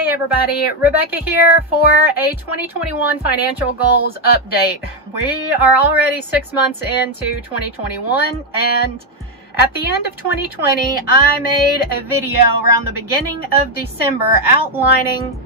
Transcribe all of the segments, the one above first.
Hey everybody, Rebecca here for a 2021 financial goals update. We are already 6 months into 2021, and at the end of 2020, I made a video around the beginning of December outlining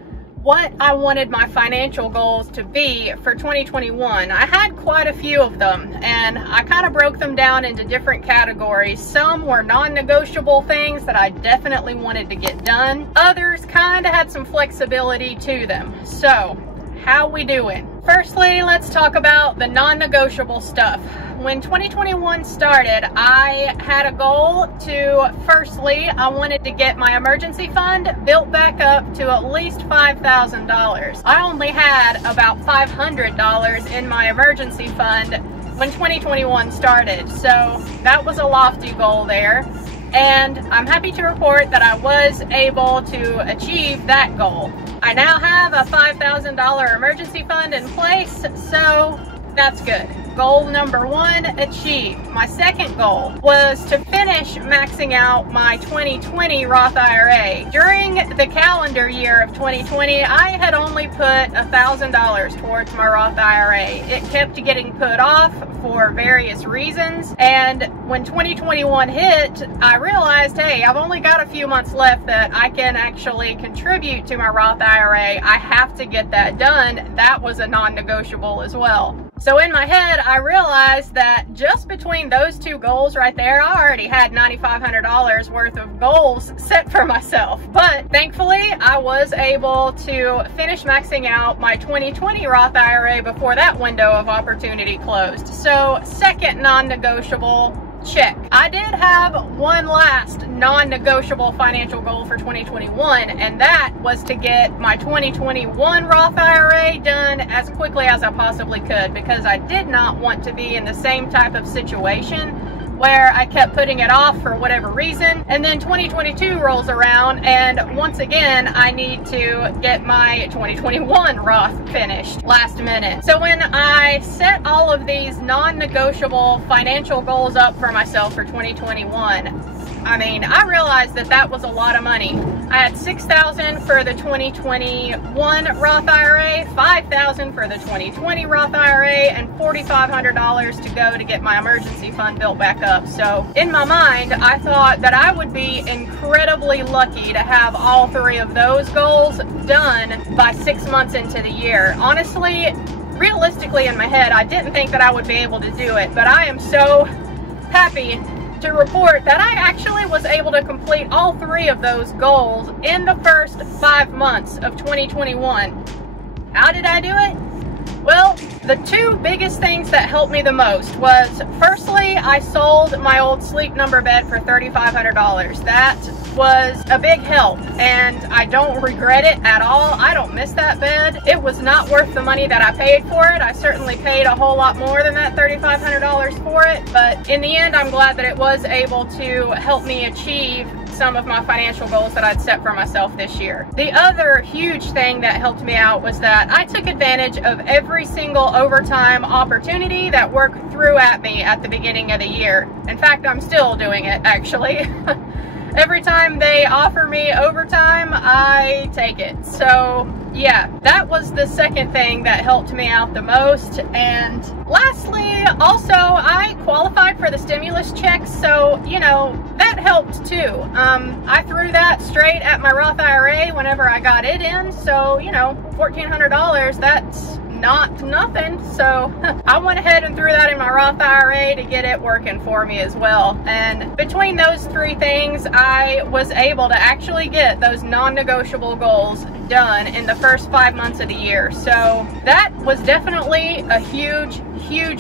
what I wanted my financial goals to be for 2021. I had quite a few of them, and I kind of broke them down into different categories. Some were non-negotiable things that I definitely wanted to get done. Others kind of had some flexibility to them. So, how we doing? Firstly, let's talk about the non-negotiable stuff. When 2021 started, I had a goal to, firstly, I wanted to get my emergency fund built back up to at least $5,000. I only had about $500 in my emergency fund when 2021 started, so that was a lofty goal there. And I'm happy to report that I was able to achieve that goal. I now have a $5,000 emergency fund in place, so that's good. Goal number one achieved. My second goal was to finish maxing out my 2020 Roth IRA. During the calendar year of 2020, I had only put $1,000 towards my Roth IRA. It kept getting put off for various reasons, and when 2021 hit, I realized, hey, I've only got a few months left that I can actually contribute to my Roth IRA. I have to get that done. That was a non-negotiable as well. So in my head, I realized that just between those two goals right there, I already had $9,500 worth of goals set for myself. But thankfully, I was able to finish maxing out my 2020 Roth IRA before that window of opportunity closed. So second non-negotiable, check. I did have one last non-negotiable financial goal for 2021, and that was to get my 2021 Roth IRA done as quickly as I possibly could, because I did not want to be in the same type of situation where I kept putting it off for whatever reason, and then 2022 rolls around and once again I need to get my 2021 Roth finished last minute. So when I set all of these non-negotiable financial goals up for myself for 2021, I realized that that was a lot of money. I had $6,000 for the 2021 Roth IRA, $5,000 for the 2020 Roth IRA, and $4,500 to go to get my emergency fund built back up. So in my mind, I thought that I would be incredibly lucky to have all three of those goals done by 6 months into the year. Honestly, realistically in my head, I didn't think that I would be able to do it, but I am so happy to report that I actually was able to complete all three of those goals in the first 5 months of 2021. How did I do it? Well, the two biggest things that helped me the most was, firstly, I sold my old Sleep Number bed for $3,500. That was a big help, and I don't regret it at all. I don't miss that bed. It was not worth the money that I paid for it. I certainly paid a whole lot more than that $3,500 for it, but in the end, I'm glad that it was able to help me achieve some of my financial goals that I'd set for myself this year. The other huge thing that helped me out was that I took advantage of every single overtime opportunity that work threw at me at the beginning of the year. In fact, I'm still doing it, actually. Every time they offer me overtime, I take it. So yeah, that was the second thing that helped me out the most. And lastly, also, I qualified for the stimulus checks, so, you know, that helped too. I threw that straight at my Roth IRA whenever I got it in, so, you know, $1,400, that's not nothing. So I went ahead and threw that in my Roth IRA to get it working for me as well. And between those three things, I was able to actually get those non-negotiable goals done in the first 5 months of the year. So that was definitely a huge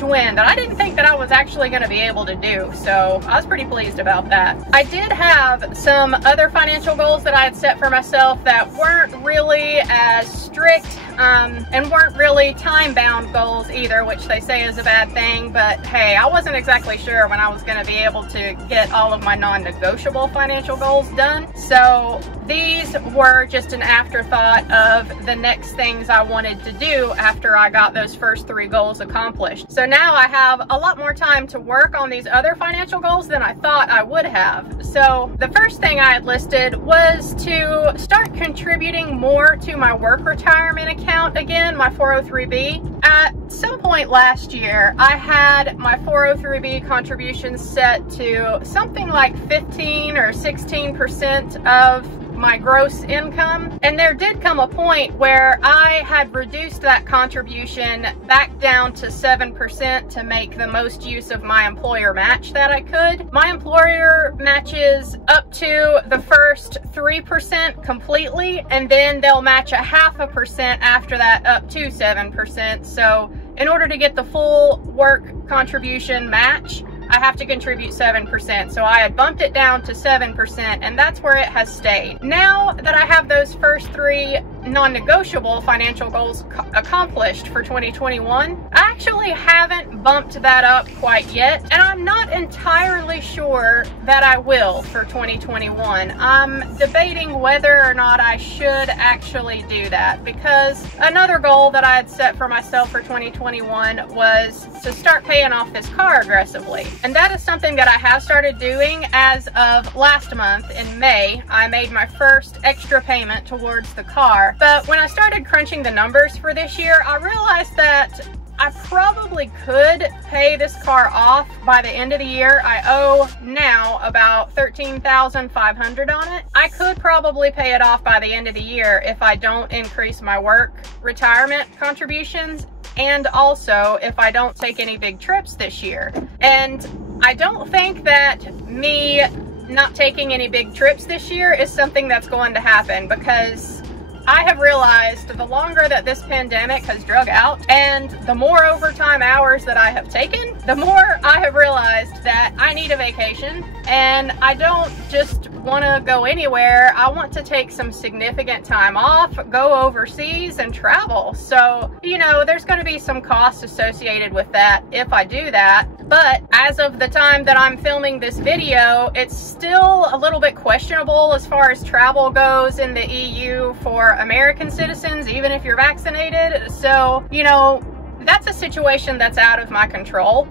win that I didn't think that I was actually going to be able to do. So I was pretty pleased about that. I did have some other financial goals that I had set for myself that weren't really as strict and weren't really time-bound goals either, which they say is a bad thing, but hey, I wasn't exactly sure when I was going to be able to get all of my non-negotiable financial goals done. So these were just an afterthought thought of the next things I wanted to do after I got those first 3 goals accomplished. So now I have a lot more time to work on these other financial goals than I thought I would have. So the first thing I had listed was to start contributing more to my work retirement account again, my 403B. At some point last year, I had my 403B contributions set to something like 15 or 16% of my gross income, and there did come a point where I had reduced that contribution back down to 7% to make the most use of my employer match that I could. My employer matches up to the first 3% completely, and then they'll match a 0.5% after that up to 7%. So in order to get the full work contribution match, I have to contribute 7%. So I had bumped it down to 7%, and that's where it has stayed. Now that I have those first 3 non-negotiable financial goals accomplished for 2021, I actually haven't bumped that up quite yet, and I'm not entirely sure that I will for 2021. I'm debating whether or not I should actually do that, because another goal that I had set for myself for 2021 was to start paying off this car aggressively. And that is something that I have started doing as of last month in May. I made my first extra payment towards the car. But when I started crunching the numbers for this year, I realized that I probably could pay this car off by the end of the year. I owe now about $13,500 on it. I could probably pay it off by the end of the year if I don't increase my work retirement contributions, and also if I don't take any big trips this year. And I don't think that me not taking any big trips this year is something that's going to happen, because I have realized the longer that this pandemic has drug out and the more overtime hours that I have taken, the more I have realized that I need a vacation, and I don't just want to go anywhere. I want to take some significant time off, go overseas and travel. So, you know, there's going to be some costs associated with that if I do that. But as of the time that I'm filming this video, it's still a little bit questionable as far as travel goes in the EU for American citizens, even if you're vaccinated. So, you know, that's a situation that's out of my control.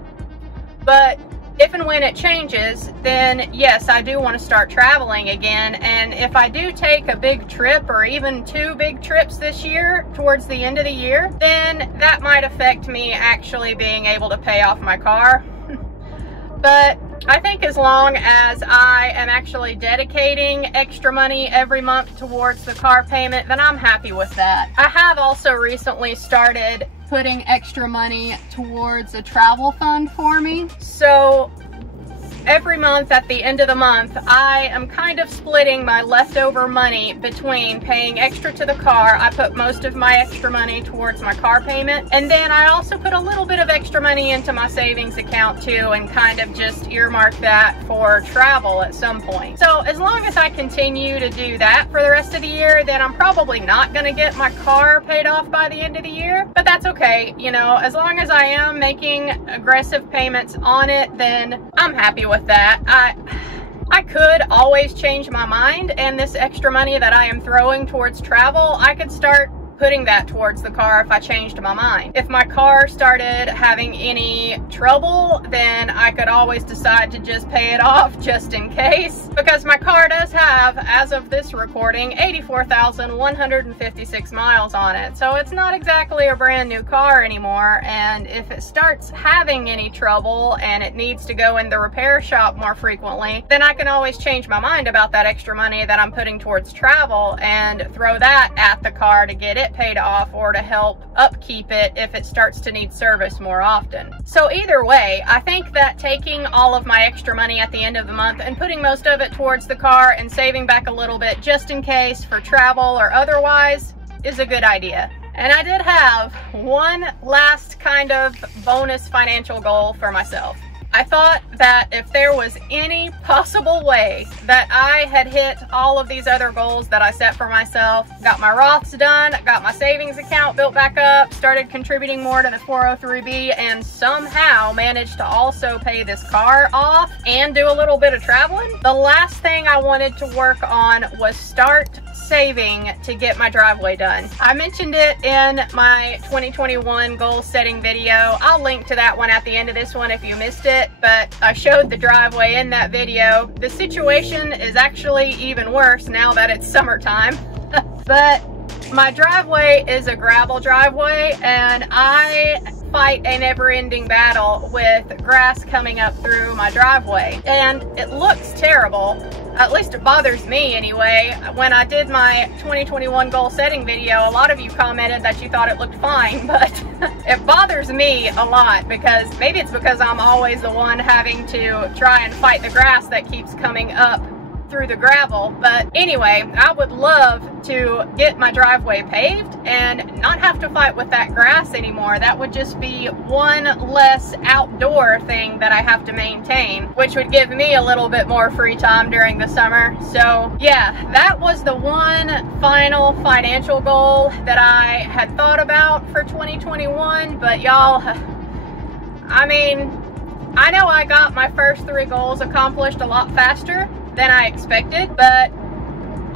But if and when it changes, then yes, I do want to start traveling again. And if I do take a big trip, or even 2 big trips this year towards the end of the year, then that might affect me actually being able to pay off my car. But I think as long as I am actually dedicating extra money every month towards the car payment, then I'm happy with that. I have also recently started putting extra money towards a travel fund for me. So every month at the end of the month, I am kind of splitting my leftover money between paying extra to the car. I put most of my extra money towards my car payment, and then I also put a little bit of extra money into my savings account too, and kind of just earmark that for travel at some point. So as long as I continue to do that for the rest of the year, then I'm probably not going to get my car paid off by the end of the year, but that's okay. You know, as long as I am making aggressive payments on it, then I'm happy with that. I could always change my mind, and this extra money that I am throwing towards travel, I could start putting that towards the car if I changed my mind. If my car started having any trouble, then I could always decide to just pay it off just in case, because my car does have, as of this recording, 84,156 miles on it. So it's not exactly a brand new car anymore, and if it starts having any trouble and it needs to go in the repair shop more frequently, then I can always change my mind about that extra money that I'm putting towards travel and throw that at the car to get it paid off, or to help upkeep it if it starts to need service more often. So either way, I think that taking all of my extra money at the end of the month and putting most of it towards the car and saving back a little bit just in case for travel or otherwise is a good idea. And I did have one last kind of bonus financial goal for myself. I thought that if there was any possible way that I had hit all of these other goals that I set for myself, got my Roths done, got my savings account built back up, started contributing more to the 403B, and somehow managed to also pay this car off and do a little bit of traveling, the last thing I wanted to work on was start saving to get my driveway done. I mentioned it in my 2021 goal setting video. I'll link to that one at the end of this one if you missed it, but I showed the driveway in that video. The situation is actually even worse now that it's summertime. But my driveway is a gravel driveway, and I fight a never-ending battle with grass coming up through my driveway, and it looks terrible. At least it bothers me anyway. When I did my 2021 goal setting video, a lot of you commented that you thought it looked fine, but it bothers me a lot because maybe it's because I'm always the one having to try and fight the grass that keeps coming up through the gravel. But anyway, I would love to get my driveway paved and not have to fight with that grass anymore. That would just be one less outdoor thing that I have to maintain, which would give me a little bit more free time during the summer. So yeah, that was the one final financial goal that I had thought about for 2021. But y'all, I mean, I know I got my first 3 goals accomplished a lot faster than I expected, but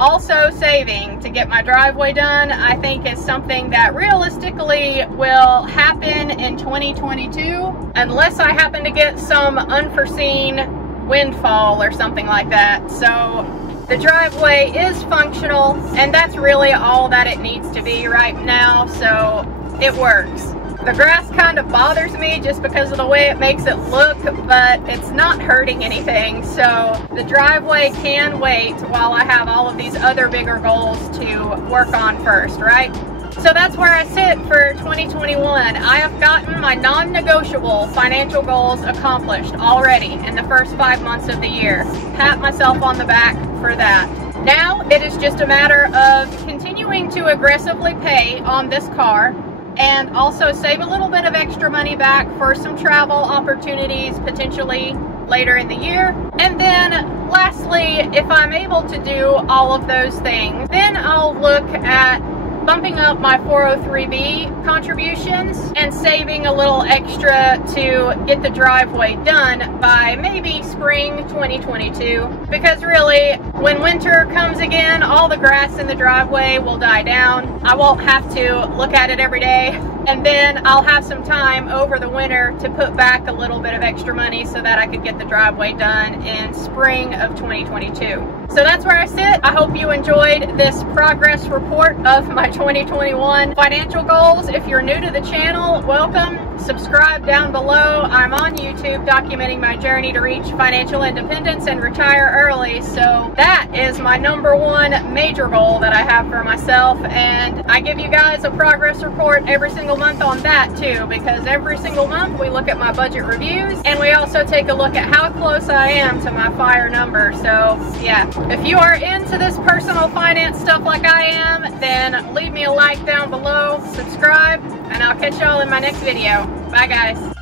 also saving to get my driveway done, I think, is something that realistically will happen in 2022, unless I happen to get some unforeseen windfall or something like that. So the driveway is functional, and that's really all that it needs to be right now, so it works. The grass kind of bothers me just because of the way it makes it look, but it's not hurting anything. So the driveway can wait while I have all of these other bigger goals to work on first, right? So that's where I sit for 2021. I have gotten my non-negotiable financial goals accomplished already in the first 5 months of the year. Pat myself on the back for that. Now it is just a matter of continuing to aggressively pay on this car, and also save a little bit of extra money back for some travel opportunities potentially later in the year. And then lastly, if I'm able to do all of those things, then I'll look at bumping up my 403B contributions and saving a little extra to get the driveway done by maybe spring 2022. Because really, when winter comes again, all the grass in the driveway will die down. I won't have to look at it every day. And then I'll have some time over the winter to put back a little bit of extra money so that I could get the driveway done in spring of 2022. So that's where I sit. I hope you enjoyed this progress report of my 2021 financial goals. If you're new to the channel, welcome. Subscribe down below. I'm on YouTube documenting my journey to reach financial independence and retire early. So that is my #1 major goal that I have for myself. And I give you guys a progress report every single month on that too, because every single month we look at my budget reviews and we also take a look at how close I am to my FIRE number. So yeah, if you are into this personal finance stuff like I am, then leave me a like down below, subscribe, and I'll catch y'all in my next video. Bye guys.